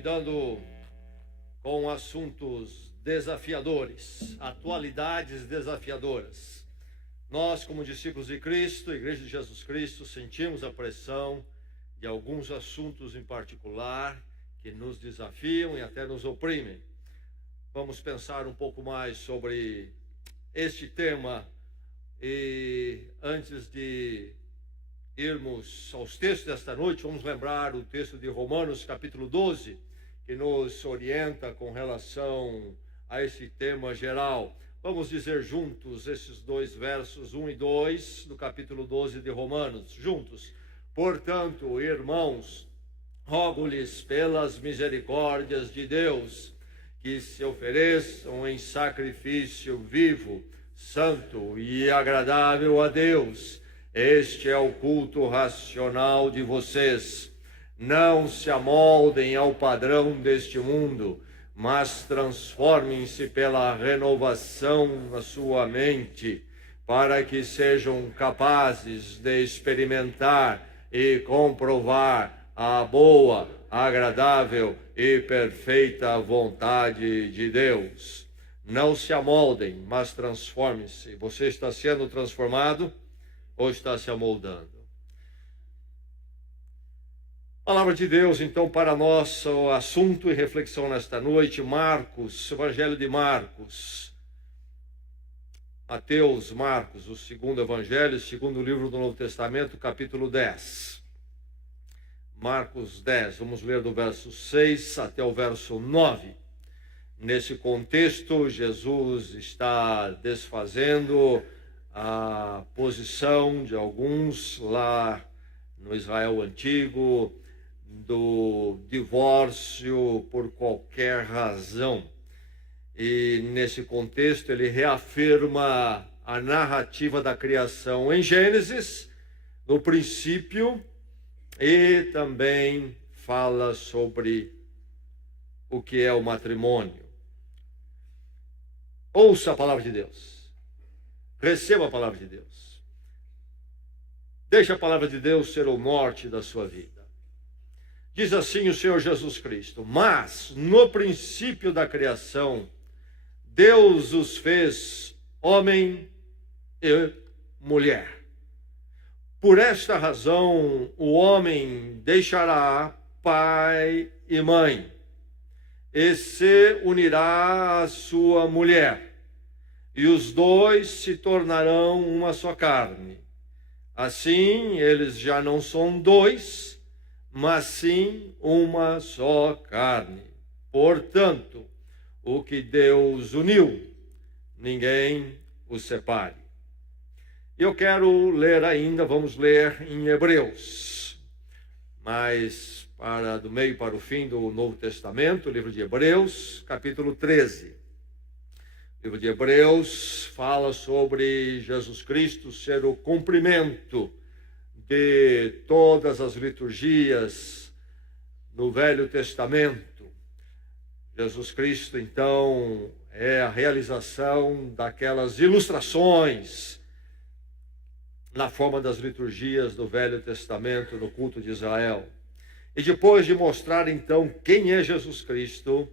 lidando com assuntos desafiadores, atualidades desafiadoras. Nós, como discípulos de Cristo, Igreja de Jesus Cristo, sentimos a pressão de alguns assuntos em particular que nos desafiam e até nos oprimem. Vamos pensar um pouco mais sobre este tema e antes de irmos aos textos desta noite, vamos lembrar o texto de Romanos capítulo 12, que nos orienta com relação a esse tema geral. Vamos dizer juntos esses dois versos, 1 e 2, do capítulo 12 de Romanos, juntos. Portanto, irmãos, rogo-lhes pelas misericórdias de Deus, que se ofereçam em sacrifício vivo, santo e agradável a Deus. Este é o culto racional de vocês. Não se amoldem ao padrão deste mundo, mas transformem-se pela renovação da sua mente, para que sejam capazes de experimentar e comprovar a boa, agradável e perfeita vontade de Deus. Não se amoldem, mas transformem-se. Você está sendo transformado ou está se amoldando? Palavra de Deus, então, para nosso assunto e reflexão nesta noite, Marcos, Evangelho de Marcos. Mateus, Marcos, o segundo Evangelho, segundo livro do Novo Testamento, capítulo 10. Marcos 10, vamos ler do verso 6 até o verso 9. Nesse contexto, Jesus está desfazendo a posição de alguns lá no Israel antigo do divórcio por qualquer razão. E nesse contexto ele reafirma a narrativa da criação em Gênesis, no princípio, e também fala sobre o que é o matrimônio. Ouça a palavra de Deus. Receba a palavra de Deus. Deixe a palavra de Deus ser o norte da sua vida. Diz assim o Senhor Jesus Cristo: mas no princípio da criação, Deus os fez homem e mulher. Por esta razão, o homem deixará pai e mãe, e se unirá à sua mulher, e os dois se tornarão uma só carne. Assim, eles já não são dois, mas sim uma só carne. Portanto, o que Deus uniu, ninguém o separe. Eu quero ler ainda, vamos ler em Hebreus, mas do meio para o fim do Novo Testamento, livro de Hebreus, capítulo 13. O livro de Hebreus fala sobre Jesus Cristo ser o cumprimento de todas as liturgias no Velho Testamento. Jesus Cristo, então, é a realização daquelas ilustrações na forma das liturgias do Velho Testamento, no culto de Israel. E depois de mostrar, então, quem é Jesus Cristo,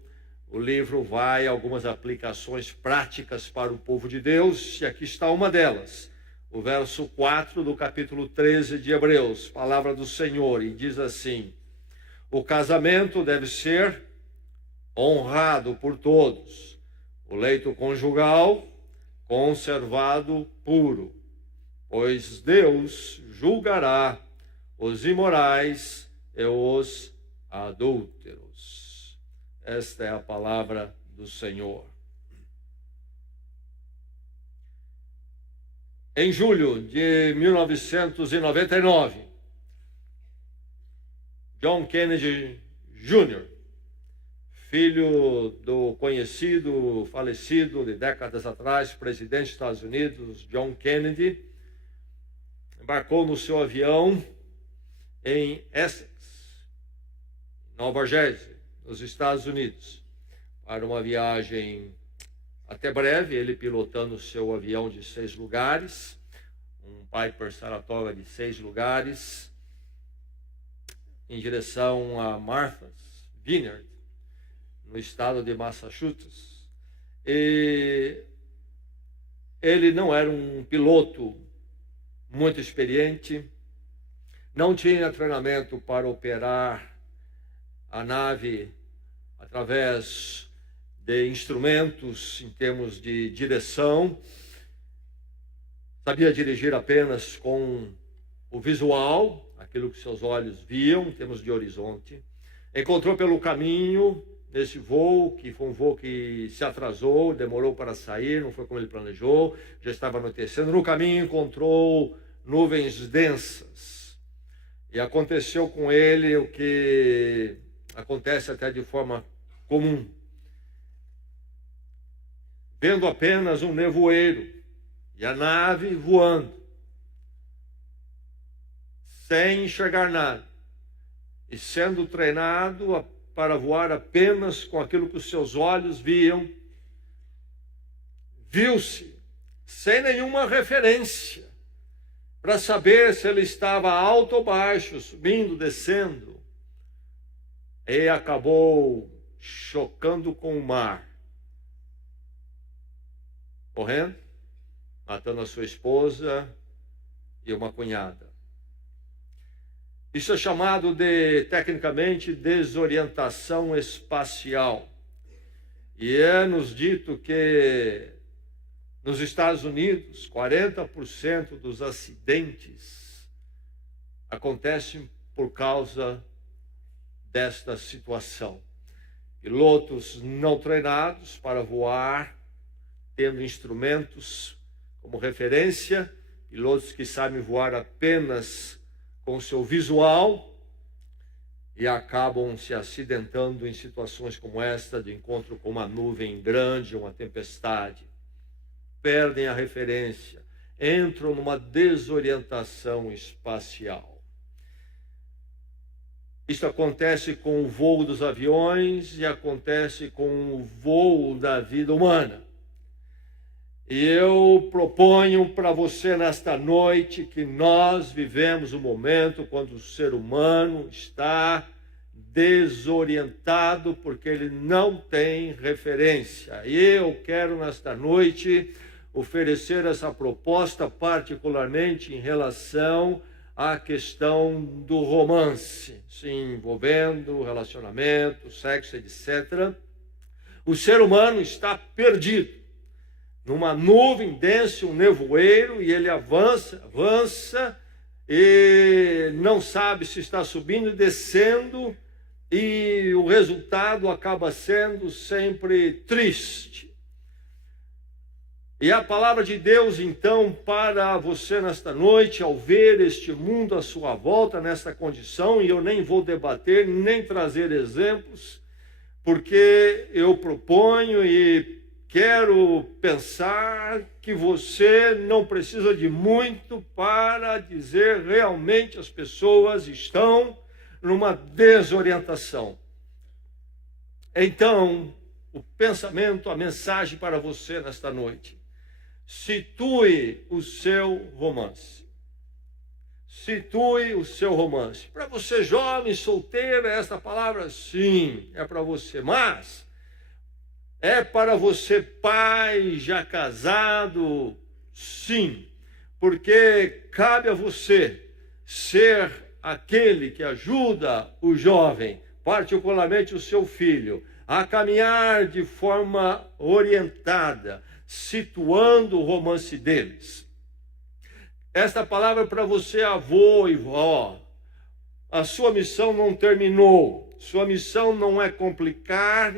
o livro vai a algumas aplicações práticas para o povo de Deus, e aqui está uma delas. O verso 4 do capítulo 13 de Hebreus, palavra do Senhor, e diz assim: o casamento deve ser honrado por todos, o leito conjugal conservado puro, pois Deus julgará os imorais e os adúlteros. Esta é a palavra do Senhor. Em julho de 1999, John Kennedy Jr., filho do conhecido, falecido de décadas atrás, presidente dos Estados Unidos, John Kennedy, embarcou no seu avião em Essex, Nova Jersey, nos Estados Unidos, para uma viagem até breve, ele pilotando o seu avião de 6 lugares, um Piper Saratoga de 6 lugares, em direção a Martha's Vineyard, no estado de Massachusetts. E ele não era um piloto muito experiente, não tinha treinamento para operar a nave através de instrumentos em termos de direção. Sabia dirigir apenas com o visual, aquilo que seus olhos viam, em termos de horizonte. Encontrou pelo caminho, nesse voo, que foi um voo que se atrasou, demorou para sair, não foi como ele planejou, já estava anoitecendo. No caminho encontrou nuvens densas. E aconteceu com ele o que acontece até de forma comum. Vendo apenas um nevoeiro e a nave voando, sem enxergar nada, e sendo treinado para voar apenas com aquilo que os seus olhos viam, viu-se sem nenhuma referência para saber se ele estava alto ou baixo, subindo, descendo, e acabou chocando com o mar, morrendo, matando a sua esposa e uma cunhada. Isso é chamado de, tecnicamente, desorientação espacial. E é nos dito que nos Estados Unidos, 40% dos acidentes acontecem por causa desta situação. Pilotos não treinados para voar, tendo instrumentos como referência, pilotos que sabem voar apenas com o seu visual e acabam se acidentando em situações como esta, de encontro com uma nuvem grande, uma tempestade. Perdem a referência, entram numa desorientação espacial. Isso acontece com o voo dos aviões e acontece com o voo da vida humana. E eu proponho para você nesta noite que nós vivemos um momento quando o ser humano está desorientado porque ele não tem referência. E eu quero nesta noite oferecer essa proposta particularmente em relação à questão do romance, sim, envolvendo relacionamento, sexo, etc. O ser humano está perdido numa nuvem densa, um nevoeiro, e ele avança e não sabe se está subindo e descendo, e o resultado acaba sendo sempre triste. E a palavra de Deus, então, para você nesta noite, ao ver este mundo à sua volta, nesta condição, e eu nem vou debater, nem trazer exemplos, porque eu proponho e quero pensar que você não precisa de muito para dizer realmente as pessoas estão numa desorientação. Então, o pensamento, a mensagem para você nesta noite. Situe o seu romance. Situe o seu romance. Para você jovem, solteiro, esta palavra, sim, é para você. Mas é para você pai já casado, sim. Porque cabe a você ser aquele que ajuda o jovem, particularmente o seu filho, a caminhar de forma orientada, situando o romance deles. Esta palavra é para você, avô e vó. A sua missão não terminou. Sua missão não é complicar,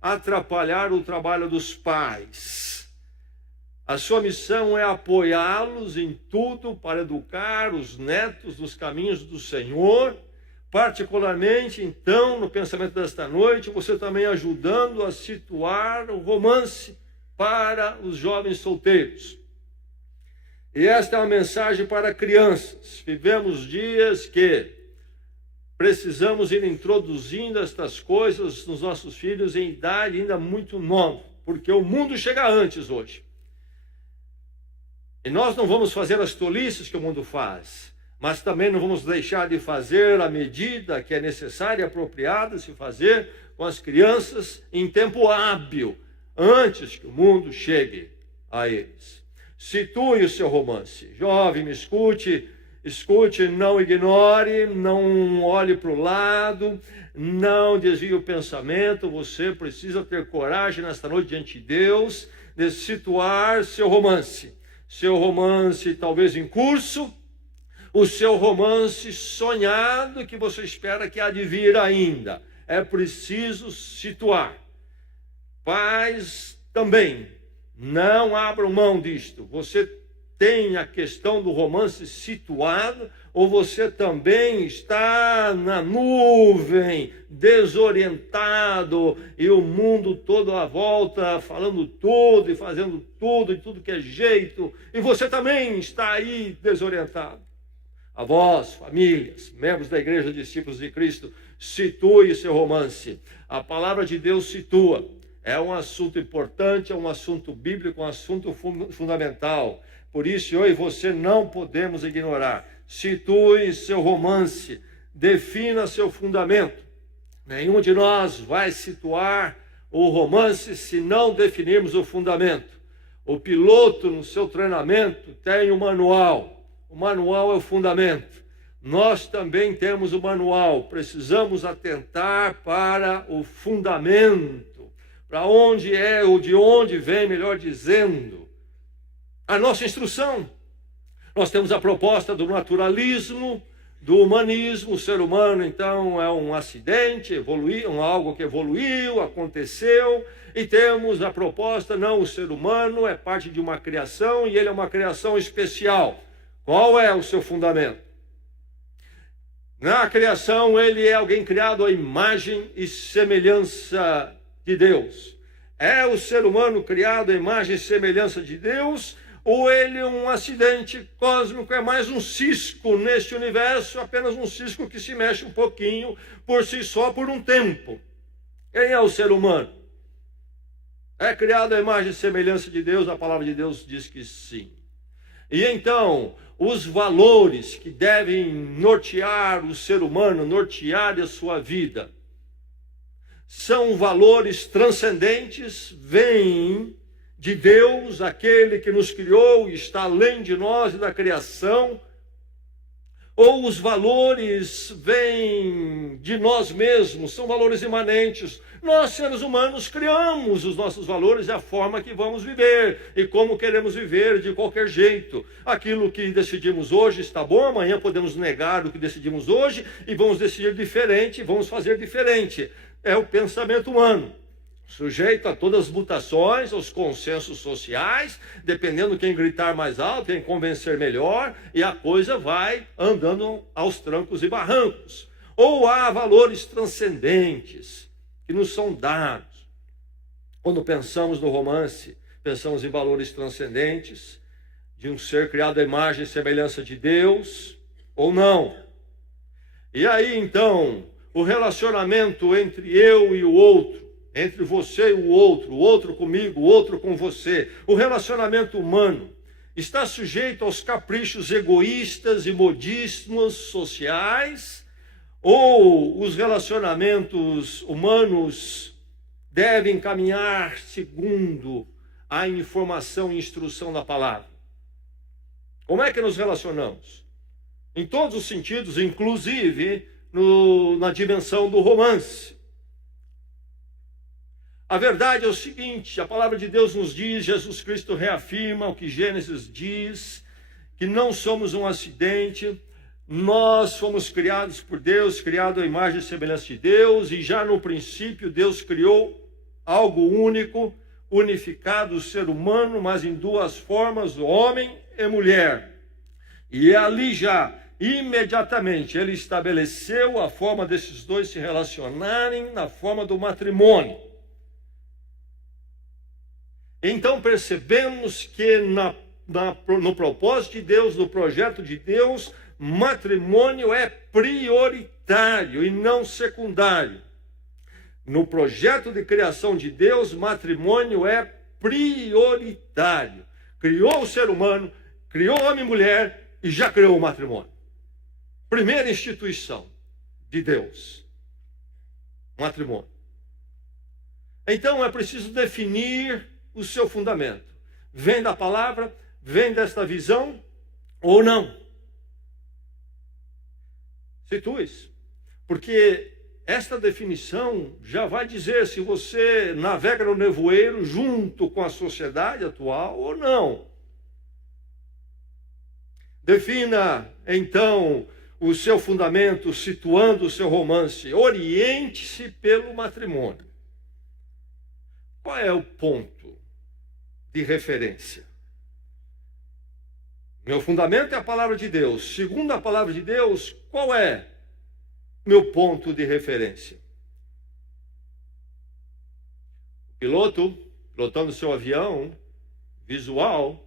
atrapalhar o trabalho dos pais. A sua missão é apoiá-los em tudo para educar os netos nos caminhos do Senhor. Particularmente, então, no pensamento desta noite, você também ajudando a situar o romance para os jovens solteiros. E esta é uma mensagem para crianças. Vivemos dias que precisamos ir introduzindo estas coisas nos nossos filhos em idade ainda muito nova, porque o mundo chega antes hoje. E nós não vamos fazer as tolices que o mundo faz, mas também não vamos deixar de fazer a medida que é necessária e apropriada se fazer com as crianças em tempo hábil, antes que o mundo chegue a eles. Situe o seu romance. Jovem, me escute, não ignore, não olhe para o lado, não desvie o pensamento. Você precisa ter coragem nesta noite diante de Deus, de situar seu romance. Seu romance talvez em curso, o seu romance sonhado que você espera que há de vir ainda. É preciso situar. Pais também, não abram mão disto. Você tem a questão do romance situado, ou você também está na nuvem, desorientado, e o mundo todo à volta, falando tudo e fazendo tudo, de tudo que é jeito, e você também está aí desorientado. Avós, famílias, membros da igreja, discípulos de Cristo, situe seu romance. A palavra de Deus situa. É um assunto importante, é um assunto bíblico, um assunto fundamental. Por isso, eu e você não podemos ignorar. Situe seu romance, defina seu fundamento. Nenhum de nós vai situar o romance se não definirmos o fundamento. O piloto, no seu treinamento, tem um manual. O manual é o fundamento. Nós também temos o manual. Precisamos atentar para o fundamento. Para onde é, ou de onde vem, melhor dizendo, a nossa instrução. Nós temos a proposta do naturalismo, do humanismo. O ser humano, então, é um acidente, algo que evoluiu, aconteceu. E temos a proposta, não, o ser humano é parte de uma criação e ele é uma criação especial. Qual é o seu fundamento? Na criação, ele é alguém criado à imagem e semelhança de Deus. É o ser humano criado à imagem e semelhança de Deus, ou ele é um acidente cósmico, é mais um cisco neste universo, apenas um cisco que se mexe um pouquinho por si só por um tempo. Quem é o ser humano? É criado à imagem e semelhança de Deus? A palavra de Deus diz que sim. E então, os valores que devem nortear o ser humano, nortear a sua vida, são valores transcendentes, vêm de Deus, aquele que nos criou e está além de nós e da criação, ou os valores vêm de nós mesmos, são valores imanentes. Nós, seres humanos, criamos os nossos valores e a forma que vamos viver e como queremos viver de qualquer jeito. Aquilo que decidimos hoje está bom, amanhã podemos negar o que decidimos hoje e vamos decidir diferente, vamos fazer diferente. É o pensamento humano, sujeito a todas as mutações, aos consensos sociais, dependendo quem gritar mais alto, quem convencer melhor, e a coisa vai andando aos trancos e barrancos. Ou há valores transcendentes que nos são dados. Quando pensamos no romance, pensamos em valores transcendentes, de um ser criado à imagem e semelhança de Deus, ou não. E aí, então, o relacionamento entre eu e o outro, entre você e o outro comigo, o outro com você, o relacionamento humano está sujeito aos caprichos egoístas e modismos sociais, ou os relacionamentos humanos devem caminhar segundo a informação e instrução da palavra? Como é que nos relacionamos? Em todos os sentidos, inclusive na dimensão do romance. A verdade é o seguinte, a palavra de Deus nos diz, Jesus Cristo reafirma o que Gênesis diz, que não somos um acidente, nós fomos criados por Deus, criados à imagem e semelhança de Deus, e já no princípio Deus criou algo único, unificado o ser humano, mas em duas formas, homem e mulher. E ali já, imediatamente, ele estabeleceu a forma desses dois se relacionarem na forma do matrimônio. Então percebemos que no propósito de Deus, no projeto de Deus, matrimônio é prioritário e não secundário. No projeto de criação de Deus, matrimônio é prioritário. Criou o ser humano, criou homem e mulher e já criou o matrimônio. Primeira instituição de Deus, matrimônio. Então é preciso definir o seu fundamento. Vem da palavra, vem desta visão ou não? Situe-se. Porque esta definição já vai dizer se você navega no nevoeiro junto com a sociedade atual ou não. Defina, então, o seu fundamento, situando o seu romance. Oriente-se pelo matrimônio. Qual é o ponto de referência? Meu fundamento é a palavra de Deus. Segundo a palavra de Deus, qual é meu ponto de referência? O piloto, pilotando seu avião visual,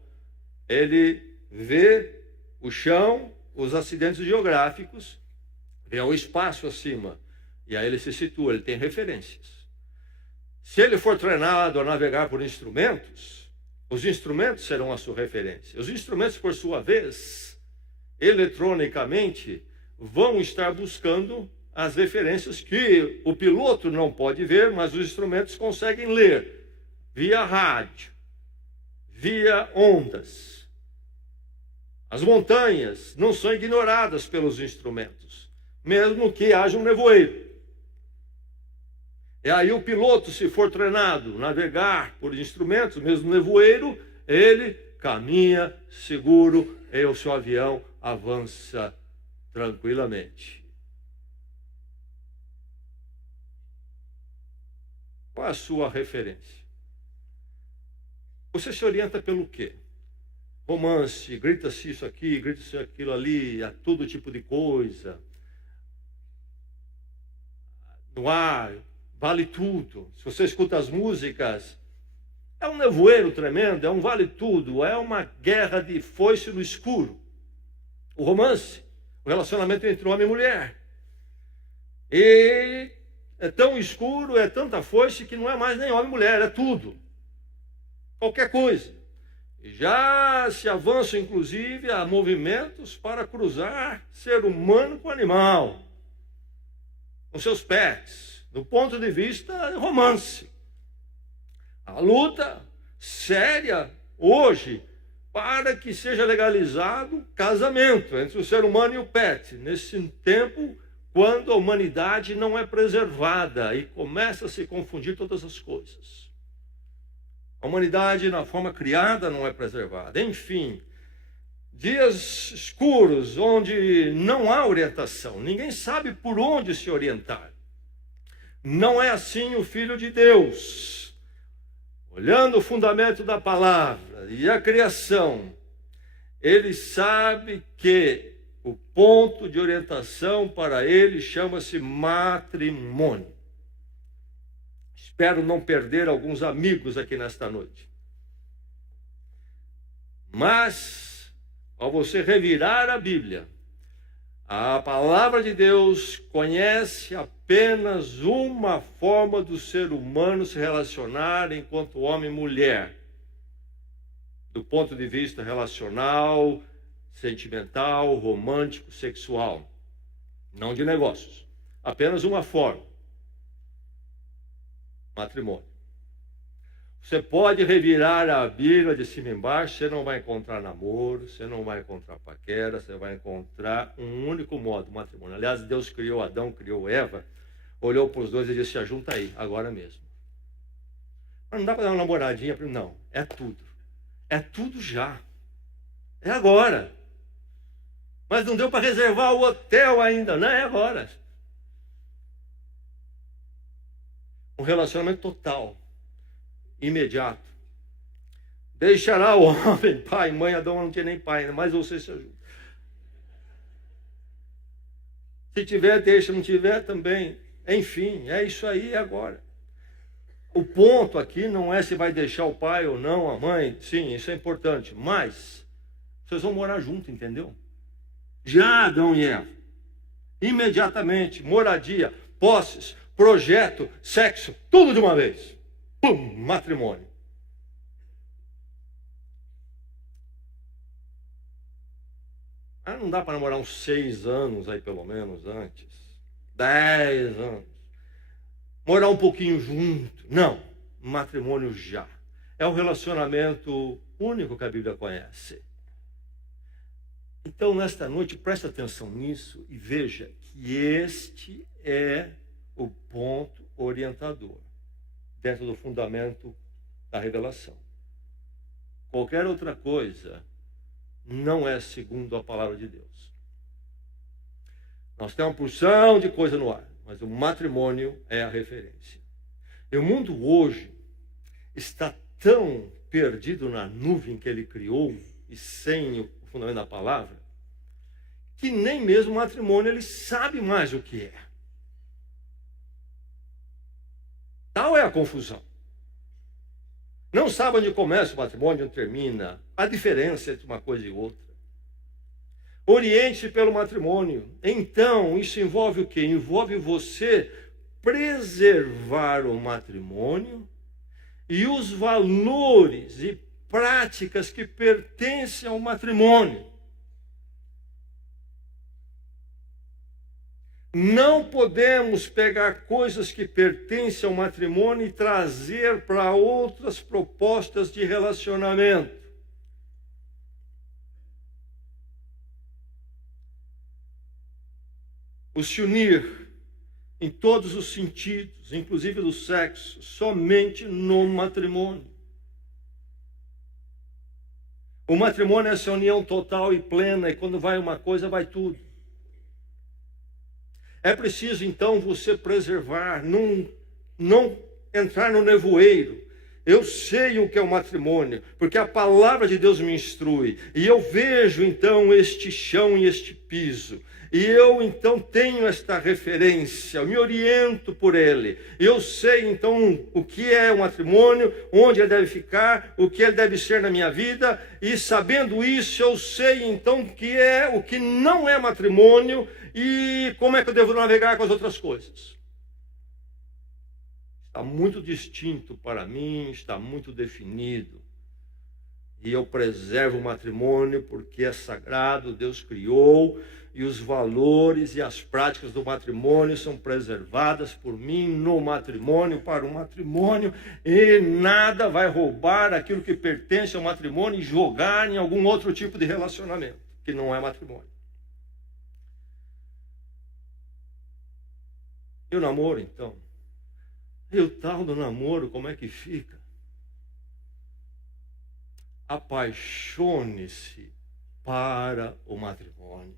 ele vê o chão, os acidentes geográficos, vê o espaço acima, e aí ele se situa, ele tem referências. Se ele for treinado a navegar por instrumentos, os instrumentos serão a sua referência. Os instrumentos, por sua vez, eletronicamente, vão estar buscando as referências que o piloto não pode ver, mas os instrumentos conseguem ler via rádio, via ondas. As montanhas não são ignoradas pelos instrumentos, mesmo que haja um nevoeiro. E aí o piloto, se for treinado a navegar por instrumentos, mesmo nevoeiro, ele caminha seguro e o seu avião avança tranquilamente. Qual é a sua referência? Você se orienta pelo quê? Romance, grita-se isso aqui, grita-se aquilo ali, a todo tipo de coisa. No ar, vale tudo. Se você escuta as músicas, é um nevoeiro tremendo, é um vale tudo, é uma guerra de foice no escuro. O romance, o relacionamento entre homem e mulher. E é tão escuro, é tanta foice que não é mais nem homem e mulher, é tudo. Qualquer coisa. E já se avança, inclusive, a movimentos para cruzar ser humano com animal, com seus pets, do ponto de vista romance. A luta séria hoje para que seja legalizado casamento entre o ser humano e o pet, nesse tempo quando a humanidade não é preservada e começa a se confundir todas as coisas. A humanidade, na forma criada, não é preservada. Enfim, dias escuros, onde não há orientação. Ninguém sabe por onde se orientar. Não é assim o Filho de Deus. Olhando o fundamento da palavra e a criação, ele sabe que o ponto de orientação para ele chama-se matrimônio. Espero não perder alguns amigos aqui nesta noite. Mas, ao você revirar a Bíblia, a palavra de Deus conhece apenas uma forma do ser humano se relacionar enquanto homem e mulher. Do ponto de vista relacional, sentimental, romântico, sexual. Não de negócios. Apenas uma forma. Matrimônio. Você pode revirar a Bíblia de cima e embaixo, você não vai encontrar namoro, você não vai encontrar paquera, você vai encontrar um único modo, matrimônio. Aliás, Deus criou Adão, criou Eva, olhou para os dois e disse, junta aí, agora mesmo. Mas não dá para dar uma namoradinha, não, é tudo. É tudo já. É agora. Mas não deu para reservar o hotel ainda, não é agora. Um relacionamento total, imediato. Deixará o homem, pai, mãe, Adão não tinha nem pai, mas você se ajuda. Se tiver, deixa, não tiver também. Enfim, é isso aí agora. O ponto aqui não é se vai deixar o pai ou não, a mãe, sim, isso é importante, mas vocês vão morar junto, entendeu? Já Adão e Eva, imediatamente, moradia, posses, projeto, sexo, tudo de uma vez. Pum, matrimônio. Ah, não dá para namorar uns 6 anos aí, pelo menos, antes. 10 anos. Morar um pouquinho junto. Não. matrimônio já. É um relacionamento único que a Bíblia conhece. Então, nesta noite, preste atenção nisso e veja que este é o ponto orientador dentro do fundamento da revelação. Qualquer outra coisa não é segundo a palavra de Deus. Nós temos uma porção de coisa no ar, mas o matrimônio é a referência. E o mundo hoje está tão perdido na nuvem que ele criou e sem o fundamento da palavra, que nem mesmo o matrimônio ele sabe mais o que é. Tal é a confusão. Não sabe onde começa o matrimônio, onde termina. A diferença entre uma coisa e outra. Oriente-se pelo matrimônio. Então, isso envolve o quê? Envolve você preservar o matrimônio e os valores e práticas que pertencem ao matrimônio. Não podemos pegar coisas que pertencem ao matrimônio e trazer para outras propostas de relacionamento. O se unir em todos os sentidos, inclusive do sexo, somente no matrimônio. O matrimônio é essa união total e plena, e quando vai uma coisa, vai tudo. É preciso, então, você preservar, não entrar no nevoeiro. Eu sei o que é o matrimônio, porque a palavra de Deus me instrui. E eu vejo, então, este chão e este piso. E eu, então, tenho esta referência, eu me oriento por ele. Eu sei, então, o que é o matrimônio, onde ele deve ficar, o que ele deve ser na minha vida. E sabendo isso, eu sei, então, o que não é matrimônio e como é que eu devo navegar com as outras coisas. Está muito distinto para mim, está muito definido. E eu preservo o matrimônio porque é sagrado, Deus criou, e os valores e as práticas do matrimônio são preservadas por mim no matrimônio, para o matrimônio, e nada vai roubar aquilo que pertence ao matrimônio e jogar em algum outro tipo de relacionamento, que não é matrimônio. E o namoro, então? E o tal do namoro, como é que fica? Apaixone-se para o matrimônio.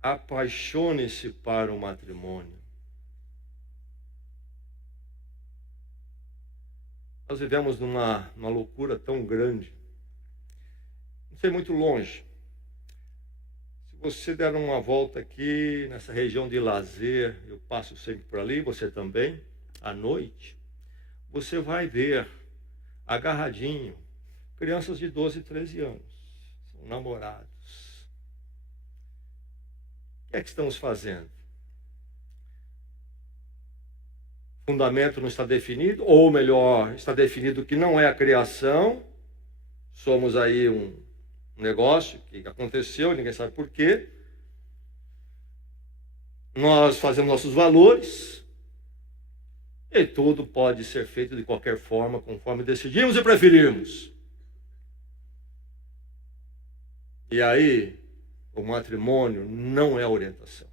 Apaixone-se para o matrimônio. Nós vivemos numa loucura tão grande. Não sei muito longe. Se você der uma volta aqui nessa região de lazer, eu passo sempre por ali, você também, à noite, você vai ver agarradinho crianças de 12 e 13 anos, são namorados. O que é que estamos fazendo? O fundamento não está definido, ou melhor, está definido que não é a criação. Somos aí um negócio que aconteceu, ninguém sabe por quê. Nós fazemos nossos valores, e tudo pode ser feito de qualquer forma, conforme decidimos e preferirmos. E aí, o matrimônio não é orientação.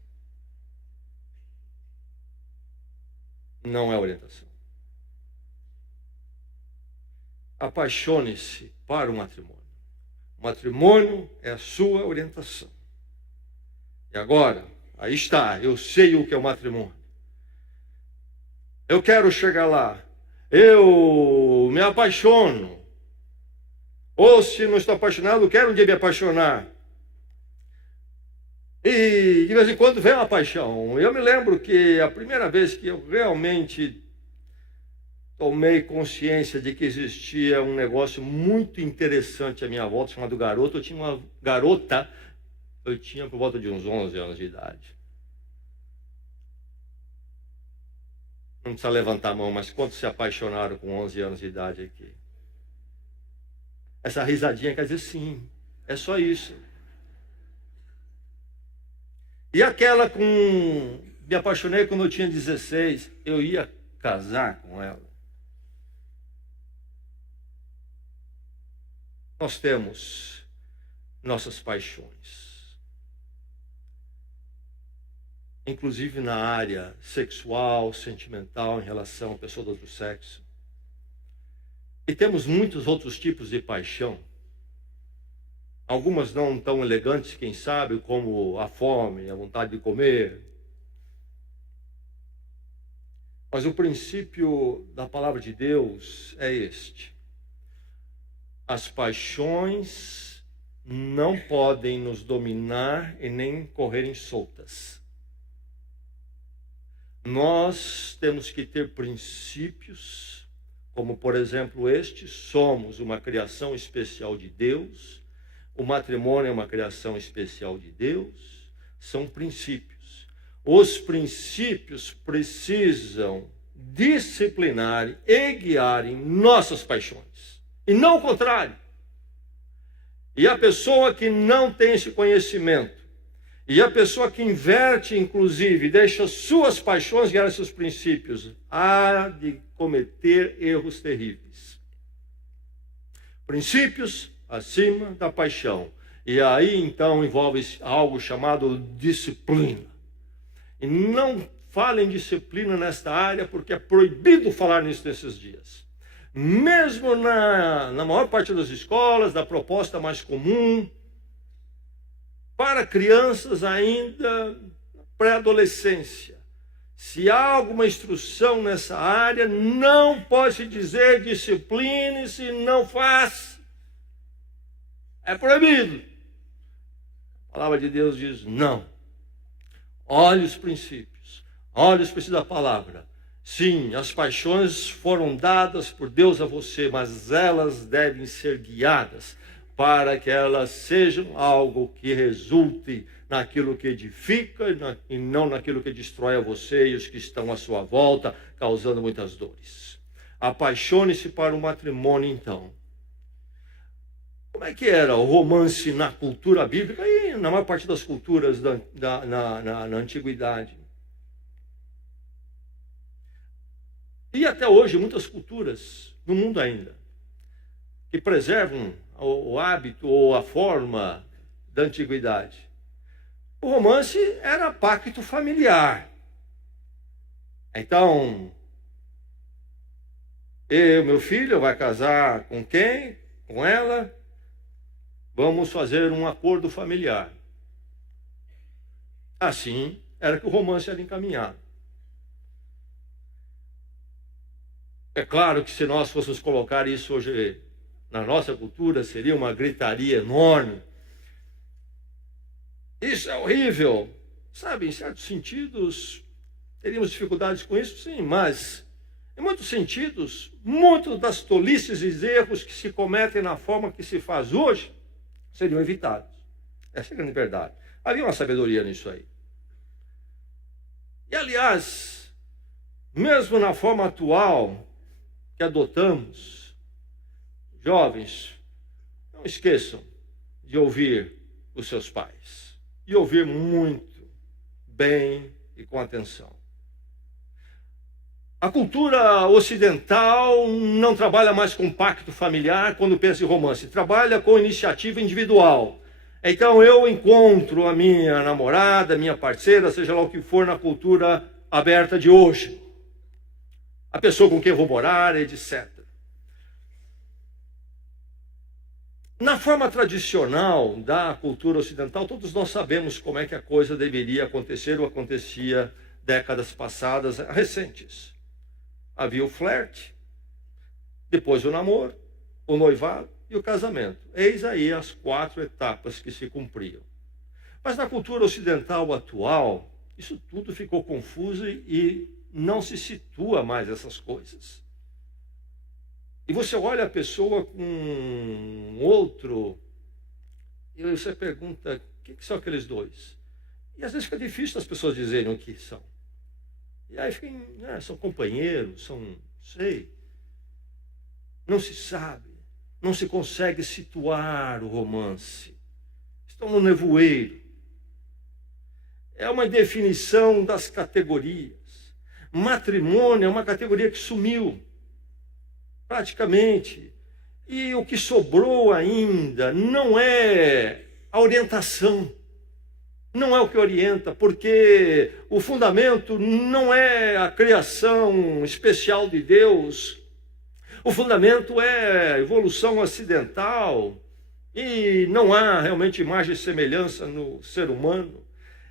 Não é orientação. Apaixone-se para o matrimônio. O matrimônio é a sua orientação. E agora, aí está, eu sei o que é o matrimônio. Eu quero chegar lá. Eu me apaixono. Ou se não estou apaixonado, eu quero um dia me apaixonar. E de vez em quando vem uma paixão. Eu me lembro que a primeira vez que eu realmente tomei consciência de que existia um negócio muito interessante à minha volta, chamado garota. Eu tinha uma garota, eu tinha por volta de uns 11 anos de idade. Não precisa levantar a mão, mas quantos se apaixonaram com 11 anos de idade aqui? Essa risadinha quer dizer sim, é só isso. E aquela me apaixonei quando eu tinha 16, eu ia casar com ela. nós temos nossas paixões, inclusive na área sexual, sentimental, em relação à pessoa do outro sexo. E temos muitos outros tipos de paixão. Algumas não tão elegantes, quem sabe, como a fome, a vontade de comer. Mas o princípio da palavra de Deus é este: as paixões não podem nos dominar e nem correrem soltas. Nós temos que ter princípios, como por exemplo este: somos uma criação especial de Deus, o matrimônio é uma criação especial de Deus, são princípios. Os princípios precisam disciplinar e guiar nossas paixões, e não o contrário. E a pessoa que não tem esse conhecimento, e a pessoa que inverte, inclusive, deixa suas paixões guiar seus princípios, há de cometer erros terríveis. Princípios acima da paixão. E aí, então, envolve algo chamado disciplina. E não falem disciplina nesta área, porque é proibido falar nisso nesses dias. Mesmo na maior parte das escolas, da proposta mais comum, para crianças ainda pré-adolescência. Se há alguma instrução nessa área, não pode se dizer discipline-se, não faz. É proibido. A palavra de Deus diz não. Olhe os princípios. Olhe os princípios da palavra. Sim, as paixões foram dadas por Deus a você, mas elas devem ser guiadas para que elas sejam algo que resulte naquilo que edifica e não naquilo que destrói a você e os que estão à sua volta, causando muitas dores. Apaixone-se para o matrimônio, então. Como é que era o romance na cultura bíblica e na maior parte das culturas na antiguidade? E até hoje, muitas culturas no mundo ainda, que preservam o hábito ou a forma da antiguidade. O romance era pacto familiar. Então, meu filho vai casar com quem? Com ela. Vamos fazer um acordo familiar. Assim era que o romance era encaminhado. É claro que se nós fôssemos colocar isso hoje na nossa cultura, seria uma gritaria enorme. Isso é horrível. Sabe, em certos sentidos, teríamos dificuldades com isso, sim, mas em muitos sentidos, muitas das tolices e erros que se cometem na forma que se faz hoje seriam evitados. Essa é a grande verdade. Havia uma sabedoria nisso aí. E, aliás, mesmo na forma atual que adotamos, jovens, não esqueçam de ouvir os seus pais. E ouvir muito bem e com atenção. A cultura ocidental não trabalha mais com pacto familiar quando pensa em romance. Trabalha com iniciativa individual. Então eu encontro a minha namorada, minha parceira, seja lá o que for, na cultura aberta de hoje. A pessoa com quem eu vou morar, etc. Na forma tradicional da cultura ocidental, todos nós sabemos como é que a coisa deveria acontecer ou acontecia décadas passadas, recentes. Havia o flerte, depois o namoro, o noivado e o casamento. Eis aí as 4 etapas que se cumpriam. Mas na cultura ocidental atual, isso tudo ficou confuso e não se situa mais essas coisas. E você olha a pessoa com outro, e você pergunta, o que são aqueles dois? E às vezes fica difícil as pessoas dizerem o que são. E aí ficam, são companheiros, são, sei. Não se sabe, não se consegue situar o romance. Estão no nevoeiro. É uma definição das categorias. Matrimônio é uma categoria que sumiu. Praticamente. E o que sobrou ainda não é a orientação, não é o que orienta, porque o fundamento não é a criação especial de Deus, o fundamento é a evolução acidental, e não há realmente imagem e semelhança no ser humano.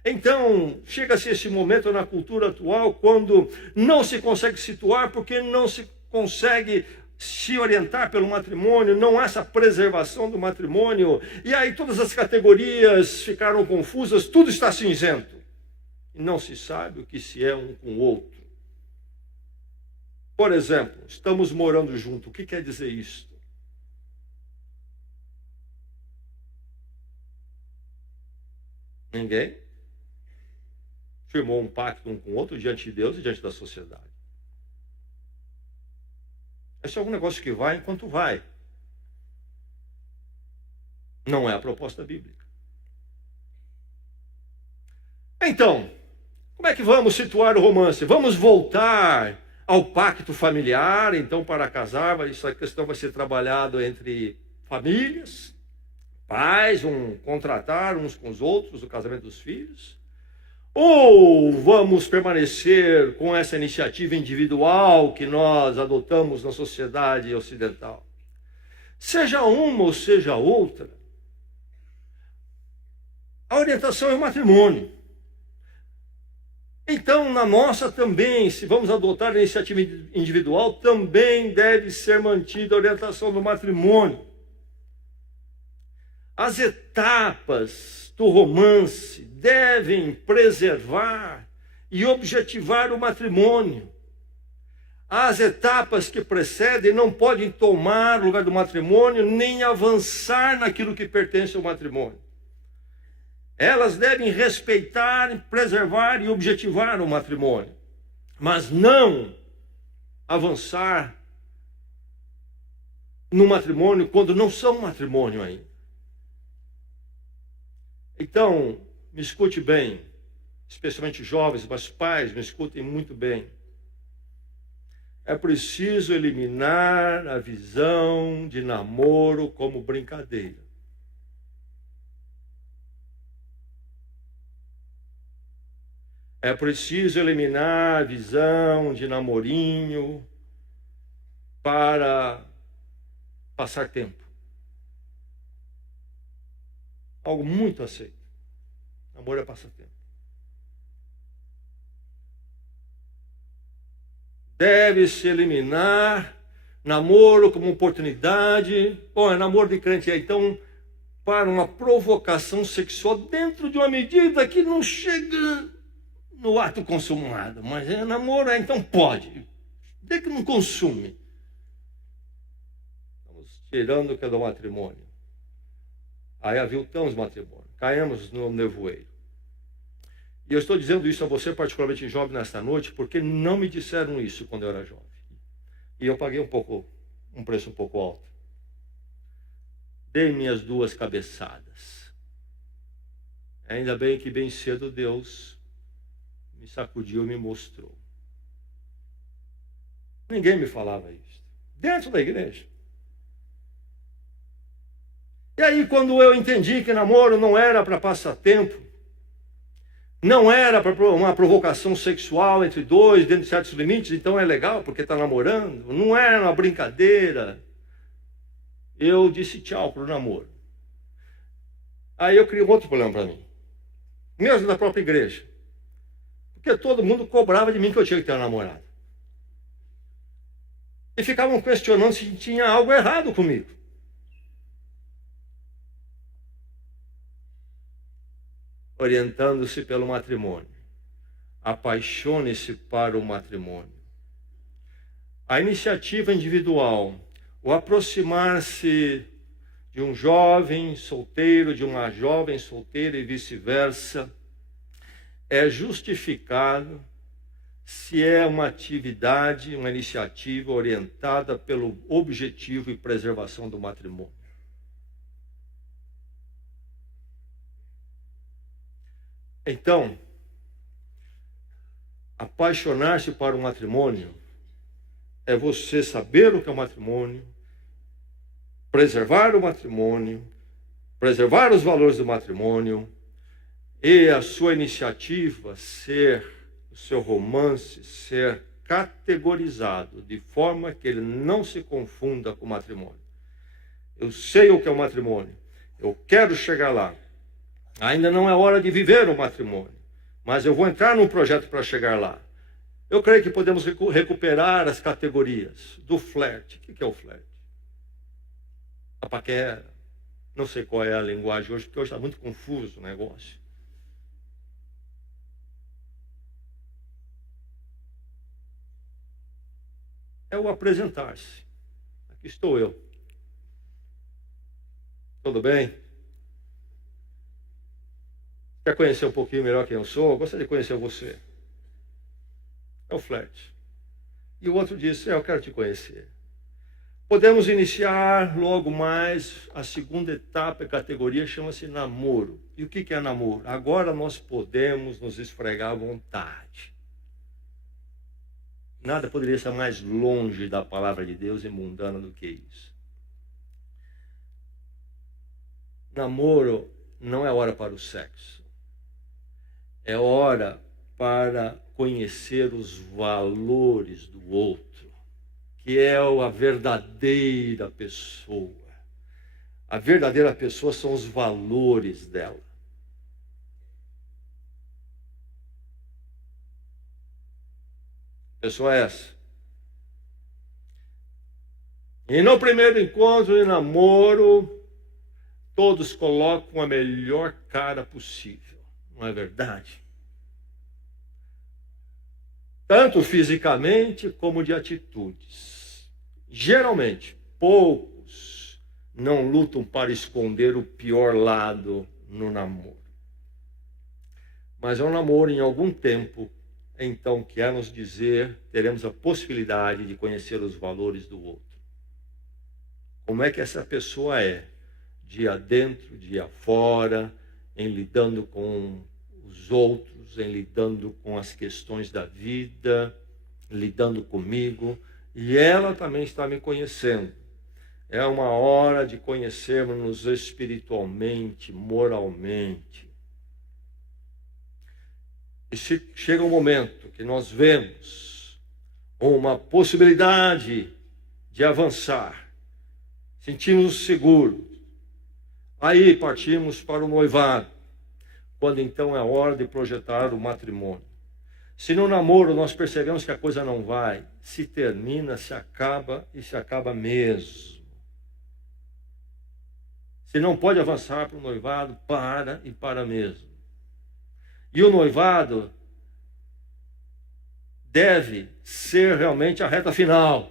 Então, chega-se esse momento na cultura atual, quando não se consegue situar, porque não se consegue se orientar pelo matrimônio, não há essa preservação do matrimônio, e aí todas as categorias ficaram confusas, tudo está cinzento, e não se sabe o que se é um com o outro. Por exemplo, estamos morando juntos, o que quer dizer isso? Ninguém firmou um pacto um com o outro diante de Deus e diante da sociedade. Esse é algum negócio que vai enquanto vai. Não é a proposta bíblica. Então, como é que vamos situar o romance? Vamos voltar ao pacto familiar, então, para casar, essa questão vai ser trabalhada entre famílias, pais vão contratar uns com os outros o casamento dos filhos? Ou vamos permanecer com essa iniciativa individual que nós adotamos na sociedade ocidental? Seja uma ou seja outra, a orientação é o matrimônio. Então, na nossa também, se vamos adotar a iniciativa individual, também deve ser mantida a orientação do matrimônio. As etapas do romance devem preservar e objetivar o matrimônio. As etapas que precedem não podem tomar o lugar do matrimônio, nem avançar naquilo que pertence ao matrimônio. Elas devem respeitar, preservar e objetivar o matrimônio, mas não avançar no matrimônio quando não são matrimônio ainda. Então, me escute bem, especialmente jovens, mas pais, me escutem muito bem. É preciso eliminar a visão de namoro como brincadeira. É preciso eliminar a visão de namorinho para passar tempo. Algo muito aceito. Namoro é passatempo. Deve-se eliminar namoro como oportunidade. Bom, é namoro de crente, então, para uma provocação sexual dentro de uma medida que não chega no ato consumado. Mas é namoro, então pode. Desde que não consume. Estamos tirando o que é do matrimônio. Aí aviltamos o matrimônio, caímos no nevoeiro. E eu estou dizendo isso a você, particularmente jovem, nesta noite, porque não me disseram isso quando eu era jovem. E eu paguei um preço um pouco alto. Dei minhas 2 cabeçadas. Ainda bem que bem cedo Deus me sacudiu e me mostrou. Ninguém me falava isso. Dentro da igreja. E aí, quando eu entendi que namoro não era para passatempo, não era para uma provocação sexual entre dois, dentro de certos limites, então é legal porque está namorando, não era uma brincadeira, eu disse tchau para o namoro. Aí eu criei um outro problema para mim, mesmo da própria igreja, porque todo mundo cobrava de mim que eu tinha que ter um namorado. E ficavam questionando se tinha algo errado comigo. Orientando-se pelo matrimônio. Apaixone-se para o matrimônio. A iniciativa individual, o aproximar-se de um jovem solteiro, de uma jovem solteira e vice-versa, é justificado se é uma atividade, uma iniciativa orientada pelo objetivo e preservação do matrimônio. Então, apaixonar-se para o matrimônio é você saber o que é o matrimônio, preservar o matrimônio, preservar os valores do matrimônio e a sua iniciativa o seu romance ser categorizado de forma que ele não se confunda com o matrimônio. Eu sei o que é o matrimônio, eu quero chegar lá. Ainda não é hora de viver o matrimônio, mas eu vou entrar num projeto para chegar lá. Eu creio que podemos recuperar as categorias do flerte. O que é o flerte? A paquera. Não sei qual é a linguagem hoje, porque hoje está muito confuso o negócio. É o apresentar-se. Aqui estou eu. Tudo bem? Quer conhecer um pouquinho melhor quem eu sou? Eu gostaria de conhecer você. É o flerte. E o outro disse, eu quero te conhecer. Podemos iniciar logo mais a segunda etapa, a categoria chama-se namoro. E o que é namoro? Agora nós podemos nos esfregar à vontade. Nada poderia estar mais longe da palavra de Deus e mundana do que isso. Namoro não é hora para o sexo. É hora para conhecer os valores do outro, que é a verdadeira pessoa. A verdadeira pessoa são os valores dela. Pessoa é essa. E no primeiro encontro de namoro, todos colocam a melhor cara possível. Não é verdade? Tanto fisicamente como de atitudes. Geralmente, poucos não lutam para esconder o pior lado no namoro. Mas é um namoro em algum tempo, então quer nos dizer, teremos a possibilidade de conhecer os valores do outro. Como é que essa pessoa é, dia dentro, dia fora, em lidando com os outros, em lidando com as questões da vida, lidando comigo, e ela também está me conhecendo. É uma hora de conhecermos-nos espiritualmente, moralmente. E se chega um momento que nós vemos uma possibilidade de avançar, sentimos seguros, aí partimos para o noivado, quando então é hora de projetar o matrimônio. Se no namoro nós percebemos que a coisa não vai, se termina, se acaba e se acaba mesmo. Se não pode avançar para o noivado, para e para mesmo. E o noivado deve ser realmente a reta final,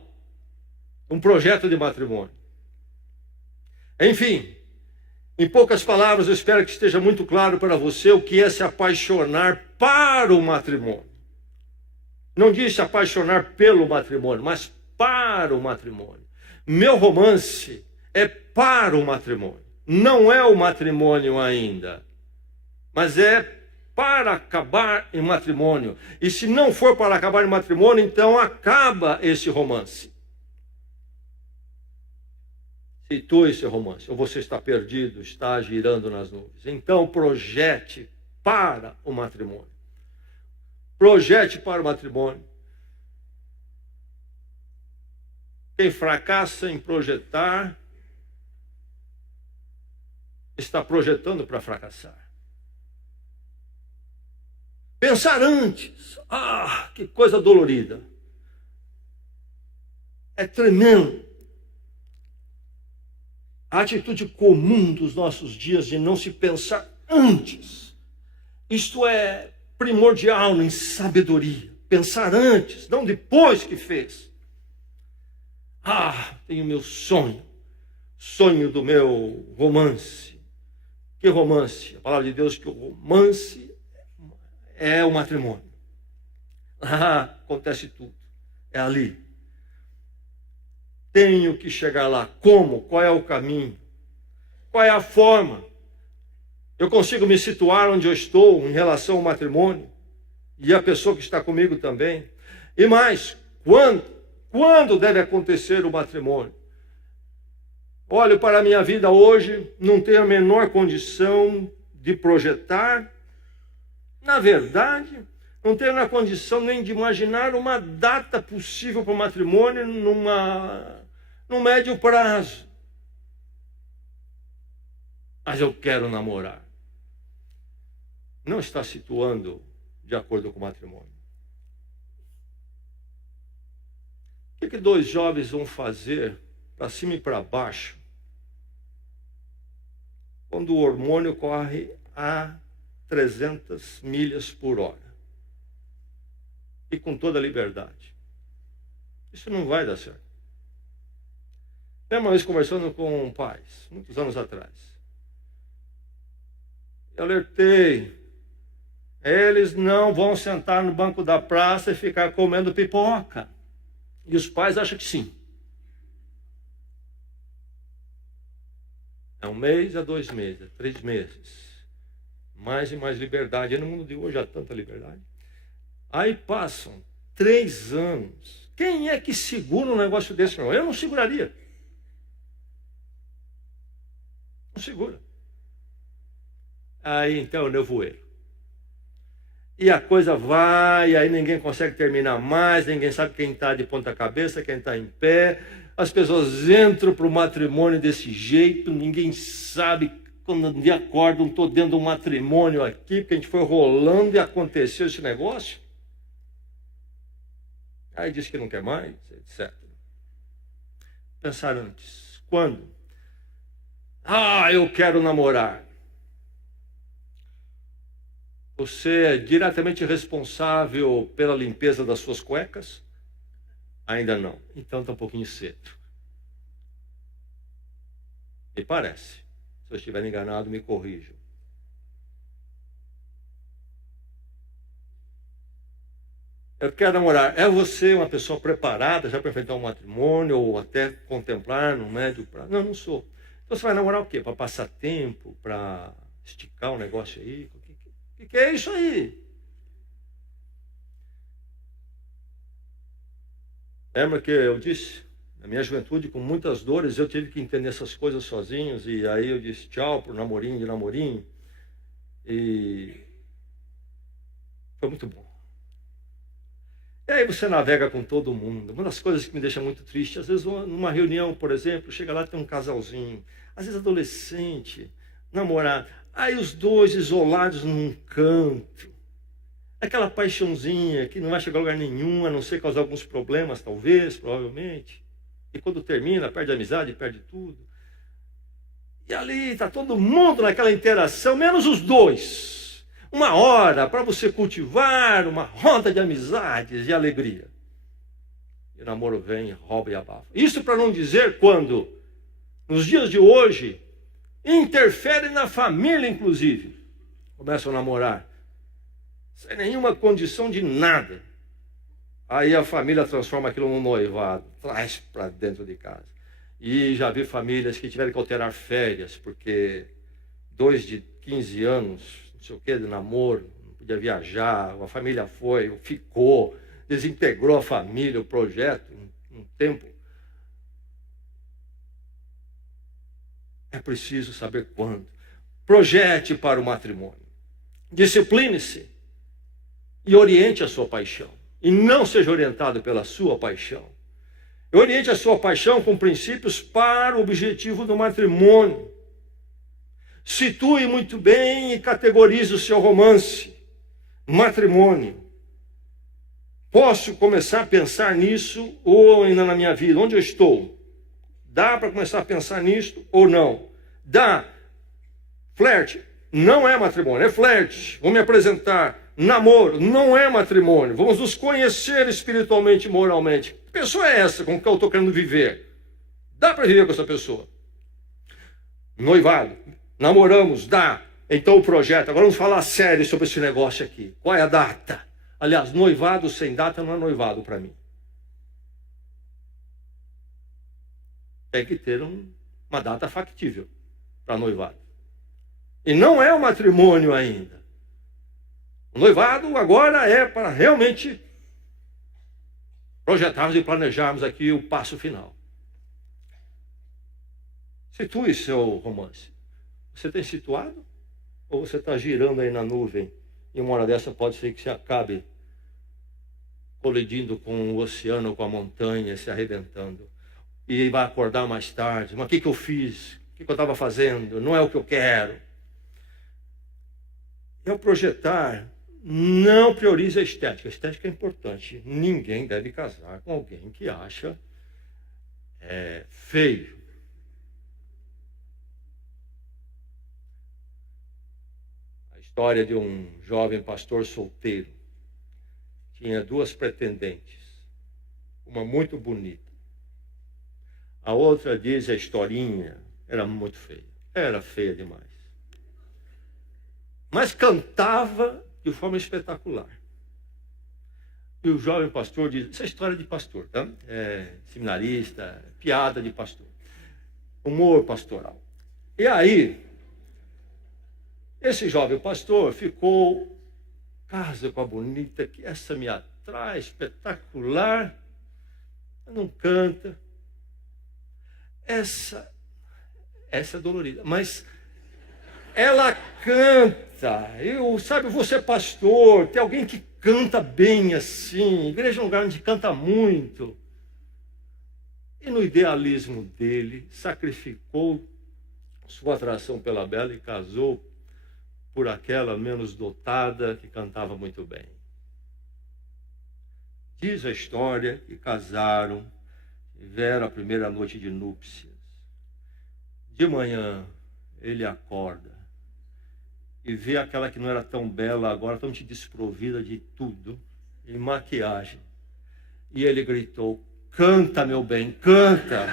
um projeto de matrimônio. Enfim, em poucas palavras, eu espero que esteja muito claro para você o que é se apaixonar para o matrimônio. Não diz se apaixonar pelo matrimônio, mas para o matrimônio. Meu romance é para o matrimônio. Não é o matrimônio ainda, mas é para acabar em matrimônio. E se não for para acabar em matrimônio, então acaba esse romance. Citou esse romance, ou você está perdido, está girando nas nuvens. Então projete para o matrimônio. Projete para o matrimônio. Quem fracassa em projetar, está projetando para fracassar. Pensar antes. Ah, que coisa dolorida. É tremendo. A atitude comum dos nossos dias de não se pensar antes. Isto é primordial em sabedoria. Pensar antes, não depois que fez. Ah, tenho meu sonho. Sonho do meu romance. Que romance? A palavra de Deus diz que o romance é o matrimônio. Ah, acontece tudo. É ali. Tenho que chegar lá. Como? Qual é o caminho? Qual é a forma? Eu consigo me situar onde eu estou em relação ao matrimônio? E a pessoa que está comigo também? E mais, quando deve acontecer o matrimônio? Olho para a minha vida hoje, não tenho a menor condição de projetar. Na verdade, não tenho a condição nem de imaginar uma data possível para o matrimônio num médio prazo. Mas eu quero namorar. Não está situando de acordo com o matrimônio. O que dois jovens vão fazer para cima e para baixo quando o hormônio corre a 300 milhas por hora e com toda a liberdade? Isso não vai dar certo. Eu uma vez conversando com pais, muitos anos atrás, eu alertei, eles não vão sentar no banco da praça e ficar comendo pipoca. E os pais acham que sim. É 1 mês, é 2 meses, é 3 meses. Mais e mais liberdade. E no mundo de hoje há tanta liberdade. Aí passam 3 anos. Quem é que segura um negócio desse? Não? Eu não seguraria. Não segura. Aí então é o nevoeiro. E a coisa vai, aí ninguém consegue terminar mais, ninguém sabe quem está de ponta cabeça, quem está em pé. As pessoas entram para o matrimônio desse jeito, ninguém sabe, quando um dia acordam, estou dentro de um matrimônio aqui, porque a gente foi rolando e aconteceu esse negócio. Aí diz que não quer mais, etc. Pensar antes. Quando? Eu quero namorar. Você é diretamente responsável pela limpeza das suas cuecas? Ainda não. Então está um pouquinho cedo. Me parece. Se eu estiver enganado, me corrijam. Eu quero namorar. É você uma pessoa preparada já para enfrentar um matrimônio ou até contemplar no médio prazo? Não, não sou. Então você vai namorar o quê? Para passar tempo? Para esticar o negócio aí? O que é isso aí? Lembra que eu disse? Na minha juventude, com muitas dores, eu tive que entender essas coisas sozinhos. E aí eu disse tchau pro namorinho de namorinho. E foi muito bom. E aí você navega com todo mundo. Uma das coisas que me deixa muito triste, às vezes numa reunião, por exemplo, chega lá, tem um casalzinho, às vezes adolescente, namorado. Aí os dois isolados num canto. Aquela paixãozinha que não vai chegar a lugar nenhum, a não ser causar alguns problemas, talvez, provavelmente. E quando termina, perde a amizade, perde tudo. E ali está todo mundo naquela interação, menos os dois. 1 hora para você cultivar uma roda de amizades e alegria. E o namoro vem, rouba e abafa. Isso para não dizer quando, nos dias de hoje, interfere na família, inclusive. Começam a namorar sem nenhuma condição de nada. Aí a família transforma aquilo num noivado, traz para dentro de casa. E já vi famílias que tiveram que alterar férias, porque 2 de 15 anos, não sei o que, de namoro, não podia viajar, a família foi, ficou, desintegrou a família, o projeto, um tempo. É preciso saber quando. Projete para o matrimônio. Discipline-se e oriente a sua paixão. E não seja orientado pela sua paixão. Oriente a sua paixão com princípios para o objetivo do matrimônio. Situe muito bem e categorize o seu romance. Matrimônio. Posso começar a pensar nisso ou ainda na minha vida? Onde eu estou? Dá para começar a pensar nisso ou não? Dá. Flerte não é matrimônio, é flerte. Vou me apresentar. Namoro não é matrimônio. Vamos nos conhecer espiritualmente e moralmente. Que pessoa é essa com que eu estou querendo viver? Dá para viver com essa pessoa? Noivado. Namoramos? Dá. Então o projeto. Agora vamos falar sério sobre esse negócio aqui. Qual é a data? Aliás, noivado sem data não é noivado para mim. Tem que ter uma data factível para noivado. E não é o matrimônio ainda. O noivado agora é para realmente projetarmos e planejarmos aqui o passo final. Situe seu romance. Você tem situado? Ou você está girando aí na nuvem? E uma hora dessa pode ser que você acabe colidindo com o oceano, com a montanha, se arrebentando. E vai acordar mais tarde. Mas o que eu fiz? O que eu estava fazendo? Não é o que eu quero. Eu projetar não prioriza a estética. A estética é importante. Ninguém deve casar com alguém que acha feio. A história de um jovem pastor solteiro. Tinha 2 pretendentes. Uma muito bonita. A outra, diz a historinha, era muito feia. Era feia demais. Mas cantava de forma espetacular. E o jovem pastor diz, isso é história de pastor, tá? Seminarista, piada de pastor. Humor pastoral. E aí, esse jovem pastor ficou, casa com a bonita, que essa me atrai, espetacular, não canta. Essa é dolorida, mas ela canta. Sabe, você é pastor, tem alguém que canta bem assim. Igreja é um lugar onde canta muito. E no idealismo dele, sacrificou sua atração pela bela e casou por aquela menos dotada que cantava muito bem. Diz a história que casaram, tiveram a primeira noite de núpcias. De manhã, ele acorda e vê aquela que não era tão bela agora, tão desprovida de tudo, e maquiagem. E ele gritou, canta, meu bem, canta.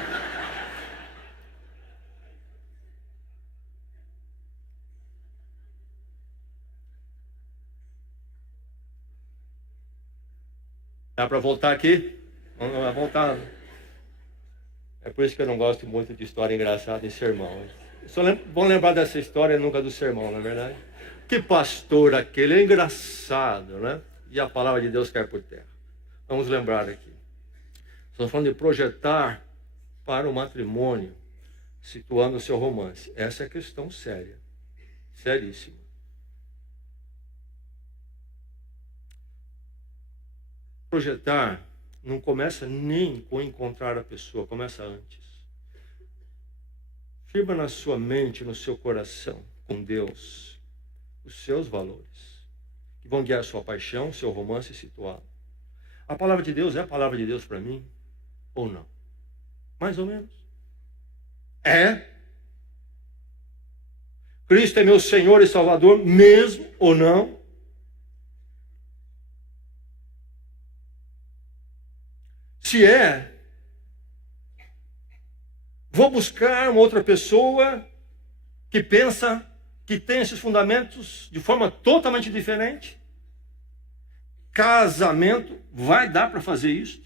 Dá para voltar aqui? Vamos voltar. É por isso que eu não gosto muito de história engraçada em sermão. Vão lembrar dessa história nunca do sermão, não é verdade? Que pastor aquele, é engraçado, né? E a palavra de Deus cai por terra. Vamos lembrar aqui. Estamos falando de projetar para o matrimônio, situando o seu romance. Essa é a questão séria, seríssima. Projetar não começa nem com encontrar a pessoa, começa antes. Firma na sua mente, no seu coração, com Deus, os seus valores, que vão guiar a sua paixão, seu romance situado. A palavra de Deus é a palavra de Deus para mim? Ou não? Mais ou menos. É. Cristo é meu Senhor e Salvador, mesmo ou não? Se é, vou buscar uma outra pessoa que pensa, que tem esses fundamentos de forma totalmente diferente. Casamento, vai dar para fazer isso?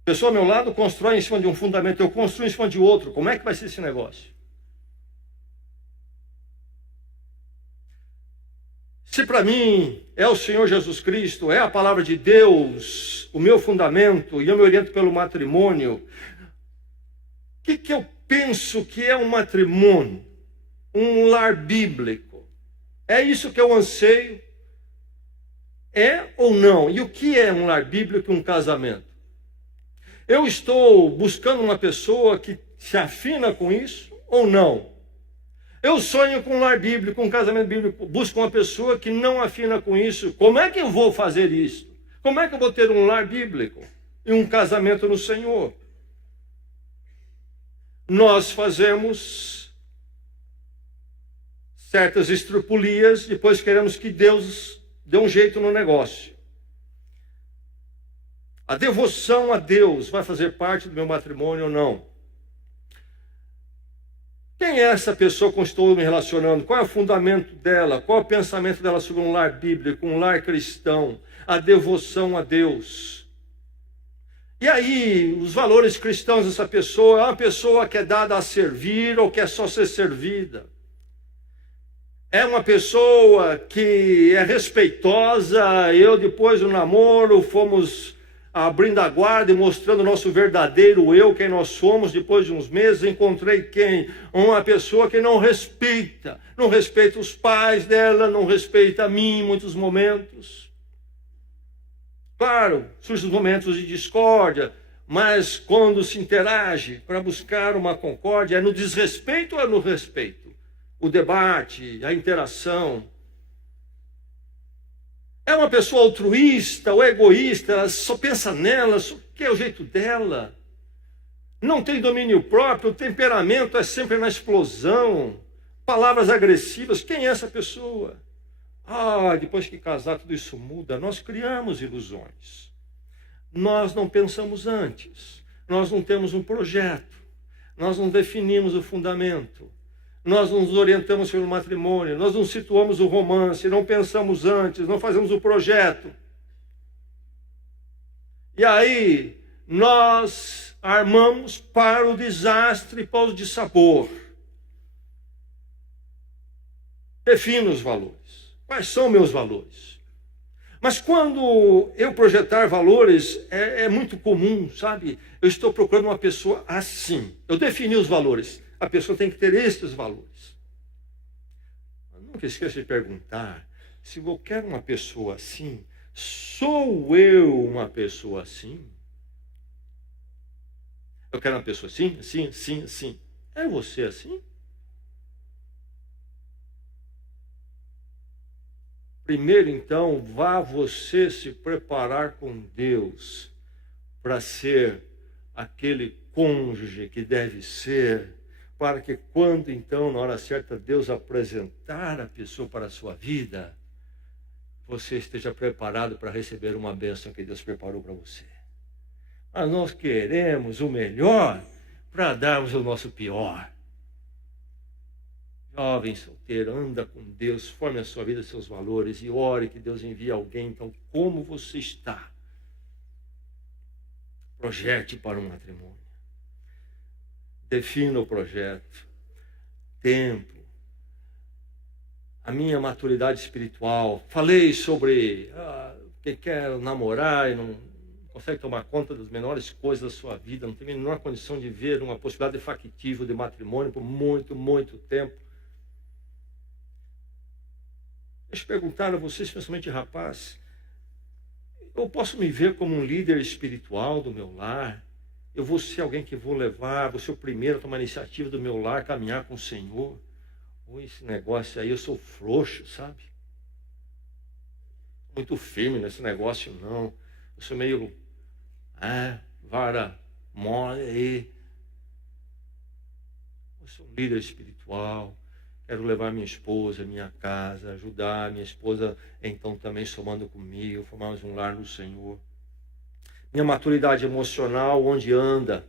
A pessoa ao meu lado constrói em cima de um fundamento, eu construo em cima de outro. Como é que vai ser esse negócio? Se para mim é o Senhor Jesus Cristo, é a palavra de Deus, o meu fundamento, e eu me oriento pelo matrimônio, o que eu penso que é um matrimônio? Um lar bíblico. É isso que eu anseio? É ou não? E o que é um lar bíblico e um casamento? Eu estou buscando uma pessoa que se afina com isso ou não? Eu sonho com um lar bíblico, um casamento bíblico, busco uma pessoa que não afina com isso. Como é que eu vou fazer isso? Como é que eu vou ter um lar bíblico e um casamento no Senhor? Nós fazemos certas estrupulias, depois queremos que Deus dê um jeito no negócio. A devoção a Deus vai fazer parte do meu matrimônio ou não? Quem é essa pessoa com que estou me relacionando? Qual é o fundamento dela? Qual é o pensamento dela sobre um lar bíblico, um lar cristão? A devoção a Deus. E aí, os valores cristãos dessa pessoa, é uma pessoa que é dada a servir ou quer só ser servida? É uma pessoa que é respeitosa, eu depois do namoro fomos abrindo a guarda e mostrando o nosso verdadeiro eu, quem nós somos. Depois de uns meses, encontrei quem? Uma pessoa que não respeita os pais dela, não respeita a mim em muitos momentos. Claro, surgem momentos de discórdia, mas quando se interage para buscar uma concórdia, é no desrespeito ou é no respeito? O debate, a interação. É uma pessoa altruísta ou egoísta, ela só pensa nela, só quer o jeito dela. Não tem domínio próprio, o temperamento é sempre na explosão. Palavras agressivas, quem é essa pessoa? Depois que casar tudo isso muda. Nós criamos ilusões. Nós não pensamos antes. Nós não temos um projeto. Nós não definimos o fundamento. Nós não nos orientamos pelo matrimônio, nós não situamos o romance, não pensamos antes, não fazemos o projeto. E aí, nós armamos para o desastre e para o dissabor. Defino os valores. Quais são meus valores? Mas quando eu projetar valores, é muito comum, sabe? Eu estou procurando uma pessoa assim. Eu defini os valores. A pessoa tem que ter estes valores. Mas nunca esqueça de perguntar: se eu quero uma pessoa assim, sou eu uma pessoa assim? Eu quero uma pessoa assim, assim, assim, assim. É você assim? Primeiro, então, vá você se preparar com Deus para ser aquele cônjuge que deve ser, para que quando, então, na hora certa, Deus apresentar a pessoa para a sua vida, você esteja preparado para receber uma bênção que Deus preparou para você. Mas nós queremos o melhor para darmos o nosso pior. Jovem solteiro, anda com Deus, forme a sua vida, seus valores e ore que Deus envie alguém. Então, como você está? Projete para um matrimônio. Defina o projeto. Tempo. A minha maturidade espiritual. Falei sobre quem quer namorar e não consegue tomar conta das menores coisas da sua vida, não tem a menor condição de ver uma possibilidade factível de matrimônio por muito, muito tempo. Deixa eu perguntar a vocês, especialmente rapaz, eu posso me ver como um líder espiritual do meu lar? Eu vou ser alguém que vou ser o primeiro a tomar a iniciativa do meu lar, caminhar com o Senhor? Ou esse negócio aí, eu sou frouxo, sabe? Muito firme nesse negócio, não. Eu sou meio, vara mole aí. Eu sou um líder espiritual. Quero levar minha esposa, minha casa, ajudar minha esposa, então também somando comigo, formarmos um lar no Senhor. Minha maturidade emocional, onde anda?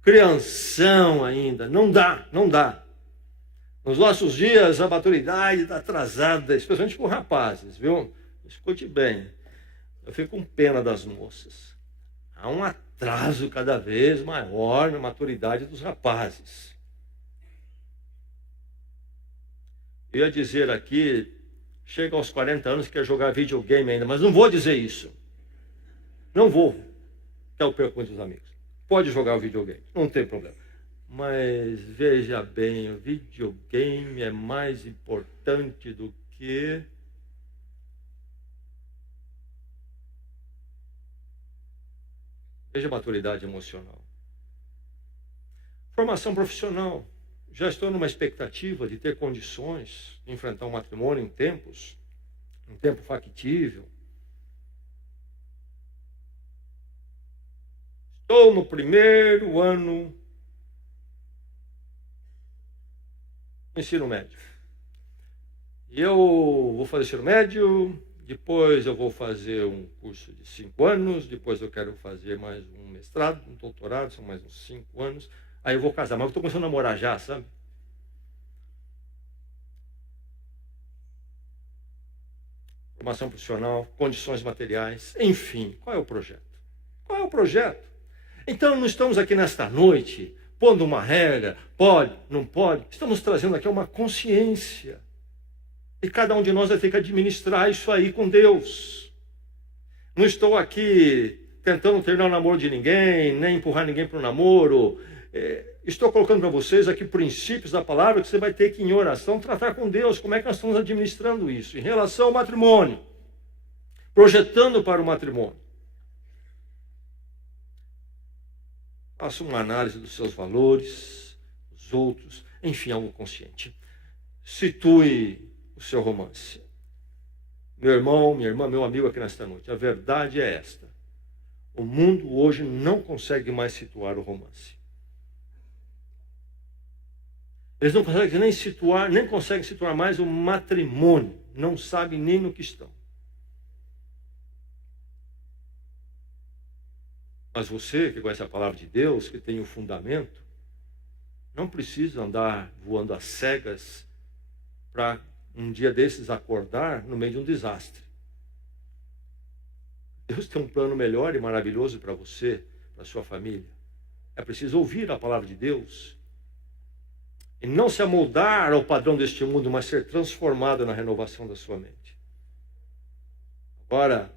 Crianção ainda, não dá. Nos nossos dias, a maturidade está atrasada, especialmente com rapazes, viu? Escute bem, eu fico com pena das moças. Há um atraso cada vez maior na maturidade dos rapazes. Eu ia dizer aqui, chega aos 40 anos e quer jogar videogame ainda, mas não vou dizer isso. Não vou, que eu perco muitos amigos. Pode jogar o videogame, não tem problema. Mas veja bem, o videogame é mais importante do que veja a maturidade emocional. Formação profissional. Já estou numa expectativa de ter condições de enfrentar um matrimônio em tempo factível. Estou no primeiro ano do ensino médio. E eu vou fazer ensino médio, depois eu vou fazer um curso de 5 anos, depois eu quero fazer mais um mestrado, um doutorado, são mais uns 5 anos. Aí eu vou casar, mas eu estou começando a namorar já, sabe? Formação profissional, condições materiais, enfim, qual é o projeto? Qual é o projeto? Então não estamos aqui nesta noite pondo uma regra, pode, não pode. Estamos trazendo aqui uma consciência. E cada um de nós vai ter que administrar isso aí com Deus. Não estou aqui tentando terminar o namoro de ninguém, nem empurrar ninguém para o namoro. Estou colocando para vocês aqui princípios da palavra que você vai ter que, em oração, tratar com Deus. Como é que nós estamos administrando isso? Em relação ao matrimônio, projetando para o matrimônio. Faça uma análise dos seus valores, dos outros, enfim, algo consciente. Situe o seu romance. Meu irmão, minha irmã, meu amigo aqui nesta noite, a verdade é esta. O mundo hoje não consegue mais situar o romance. Eles não conseguem nem conseguem situar mais o matrimônio. Não sabem nem no que estão. Mas você, que conhece a palavra de Deus, que tem o fundamento, não precisa andar voando às cegas para um dia desses acordar no meio de um desastre. Deus tem um plano melhor e maravilhoso para você, para sua família. É preciso ouvir a palavra de Deus e não se amoldar ao padrão deste mundo, mas ser transformado na renovação da sua mente. Agora,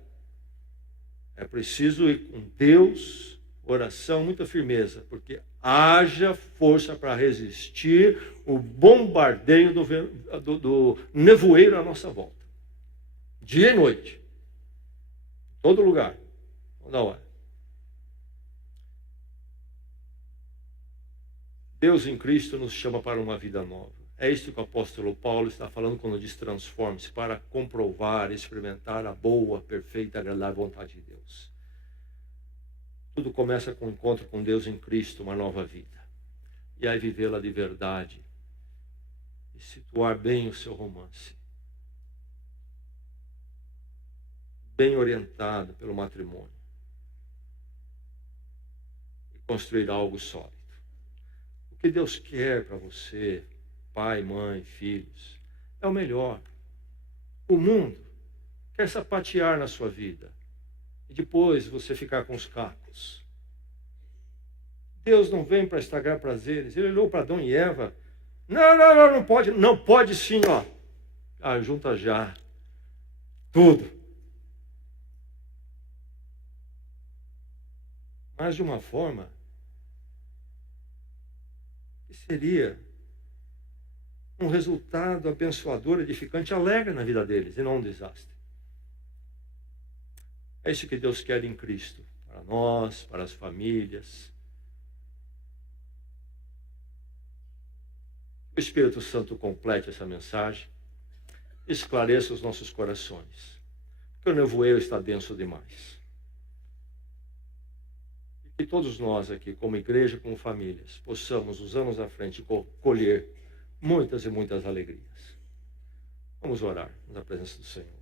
é preciso ir com Deus, oração, muita firmeza, porque haja força para resistir o bombardeio do nevoeiro à nossa volta. Dia e noite. Todo lugar. Toda hora. Deus em Cristo nos chama para uma vida nova. É isso que o apóstolo Paulo está falando quando diz transforme-se, para comprovar, experimentar a boa, perfeita, agradável vontade de Deus. Tudo começa com o encontro com Deus em Cristo, uma nova vida. E aí vivê-la de verdade. E situar bem o seu romance. Bem orientado pelo matrimônio. E construir algo sólido. O que Deus quer para você, pai, mãe, filhos, é o melhor. O mundo quer sapatear na sua vida. E depois você ficar com os cacos. Deus não vem para estragar prazeres. Ele olhou para Adão e Eva. Não pode. Não pode sim, ó. Junta já. Tudo. Mas de uma forma que seria um resultado abençoador, edificante, alegre na vida deles, e não um desastre. É isso que Deus quer em Cristo, para nós, para as famílias. O Espírito Santo complete essa mensagem, esclareça os nossos corações, porque o nevoeiro está denso demais. E que todos nós aqui, como igreja, como famílias, possamos, os anos à frente, colher muitas e muitas alegrias. Vamos orar na presença do Senhor.